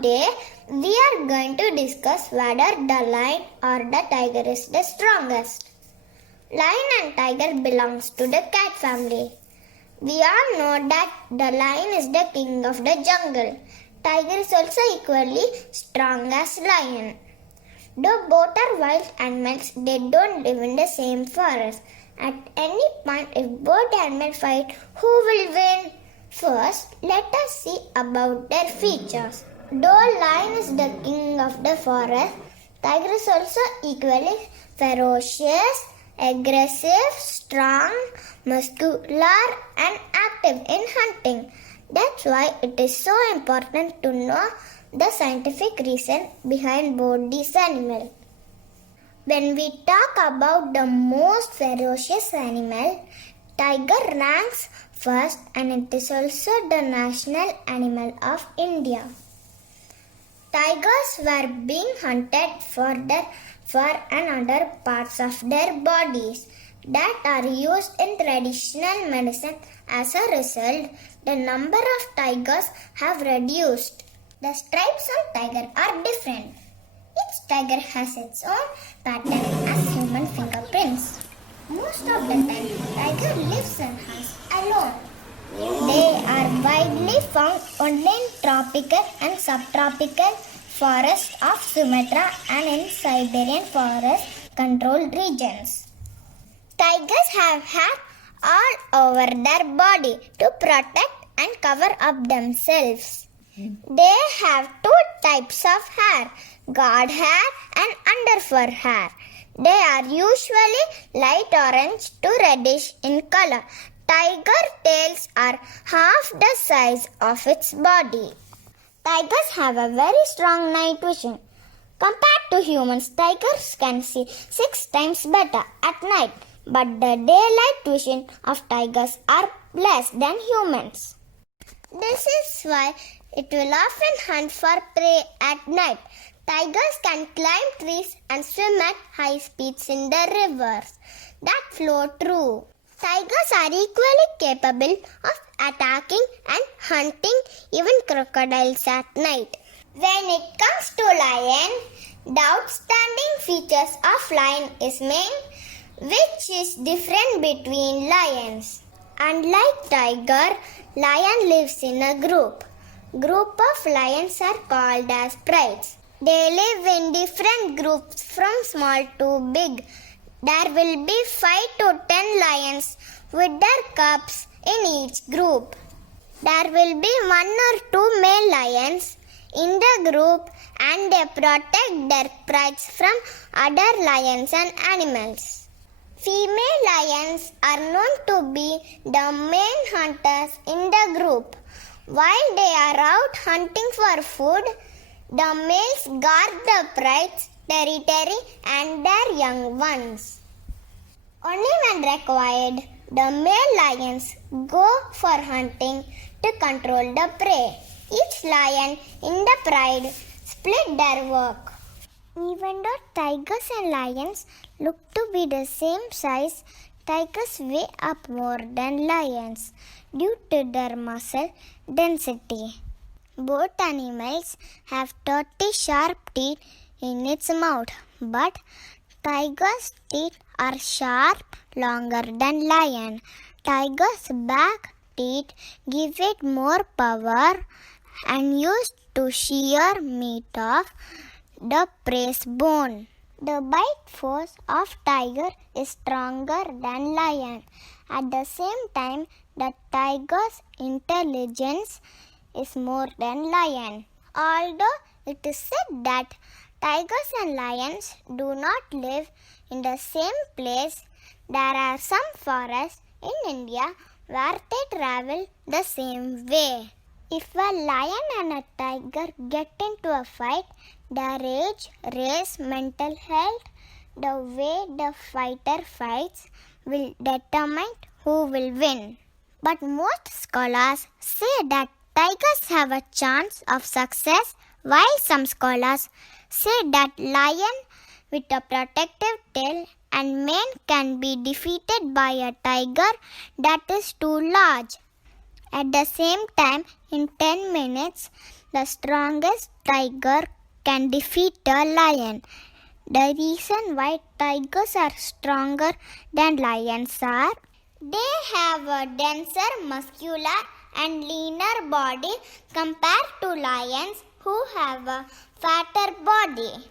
Today we are going to discuss whether the lion or the tiger is the strongest. Lion and tiger belongs to the cat family. We all know that the lion is the king of the jungle. Tiger is also equally strong as lion. Though both are wild animals, they don't live in the same forest. At any point, if both animals fight, who will win? First, let us see about their features. Though lion is the king of the forest, tiger is also equally ferocious, aggressive, strong, muscular, and active in hunting. That's why it is so important to know the scientific reason behind both these animals. When we talk about the most ferocious animal, tiger ranks first, and it is also the national animal of India. Tigers were being hunted for their fur and other parts of their bodies that are used in traditional medicine. As a result, the number of tigers have reduced. The stripes on tiger are different. Each tiger has its own pattern as human fingerprints. Most of the time, tiger lives and hunts alone. They are widely found only in tropical and subtropical forests of Sumatra and in Siberian forest controlled regions. Tigers have hair all over their body to protect and cover up themselves. They have two types of hair, guard hair and underfur hair. They are usually light orange to reddish in color. Tiger tails are half the size of its body. Tigers have a very strong night vision. Compared to humans, tigers can see 6 times better at night, but the daylight vision of tigers are less than humans. This is why it will often hunt for prey at night. Tigers can climb trees and swim at high speeds in the rivers that flow through. Tigers are equally capable of attacking and hunting even crocodiles at night. When it comes to lion, the outstanding features of lion is mane, which is different between lions. Unlike tiger, lion lives in a group. Group of lions are called as prides. They live in different groups from small to big. There will be 5 to 10 lions with their cubs in each group. There will be 1 or 2 male lions in the group, and they protect their prides from other lions and animals. Female lions are known to be the main hunters in the group. While they are out hunting for food, the males guard the pride's territory and their young ones. Only when required, the male lions go for hunting to control the prey. Each lion in the pride split their work. Even though tigers and lions look to be the same size, tigers weigh up more than lions due to their muscle density. Both animals have 30 sharp teeth in its mouth, but tiger's teeth are sharp, longer than lion. Tiger's back teeth give it more power and used to shear meat off the prey's bone. The bite force of tiger is stronger than lion. At the same time, the tiger's intelligence is more than lion. Although it is said that tigers and lions do not live in the same place, there are some forests in India where they travel the same way. If a lion and a tiger get into a fight, their age, race, mental health, the way the fighter fights will determine who will win. But most scholars say that tigers have a chance of success, while some scholars say that lion with a protective tail and mane can be defeated by a tiger that is too large. At the same time, in 10 minutes, the strongest tiger can defeat a lion. The reason why tigers are stronger than lions are they have a denser, muscular and leaner body compared to lions who have a fatter body.